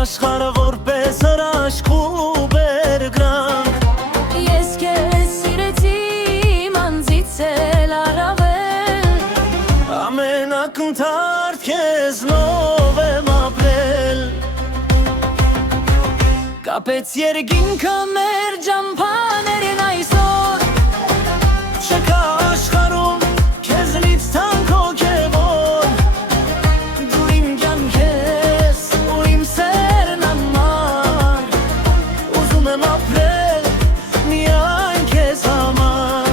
աշխարհը որպես հրաշքու բերգրանք Ես քեզ սիրեցի մանձից էլ առավել Ամեն ակնթարթ քեզնով եմ ապրել Կապեց երկինքը մեր ջամփաներին այսօր Չկա աշխարհում քեզնից թանկ հոգևոր Դու իմ կյանքես ու իմ սերն համար Ուզում եմ ապրել միայն քեզ համար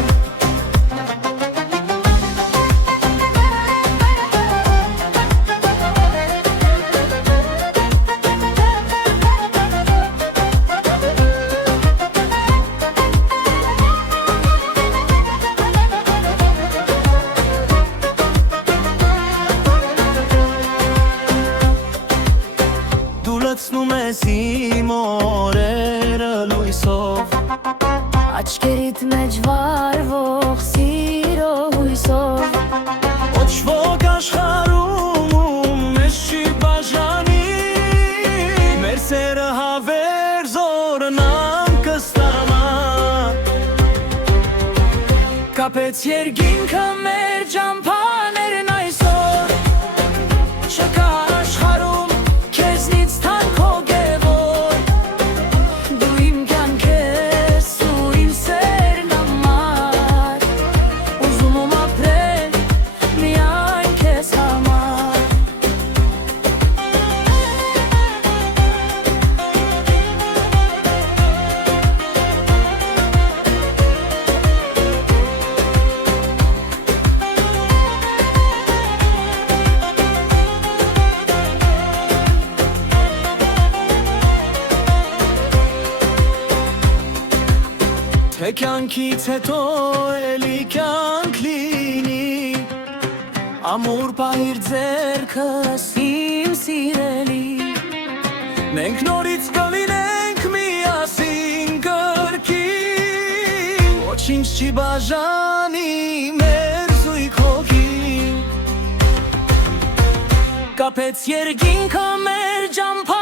Լցնում ես իմ օրերը լույսով Աչքերիդ մեջ վառվող սիրո հույսով Ոչ ոք աշխարհում ու մեզ չի բաժանի Մեր սերը հավեր զորնամ կստանա Կապեց երկինքը մեր ջամփաներն այսօր Չկա աշխարհում քեզնից թանկ հոգևոր Դու իմ կյանքես ու իմ սերն համար Ուզում եմ ապրել միայն քեզ համար Թե կյանքից հետո էլի կյանք լինի Ամուր պահիր ձեռքս իմ սիրելի Մենք նորից կլինենք միասին կրկին Ոչինչ չի բաժանի մեր զույգ հոգին Կապեց երկինքը մեր ջամփաներն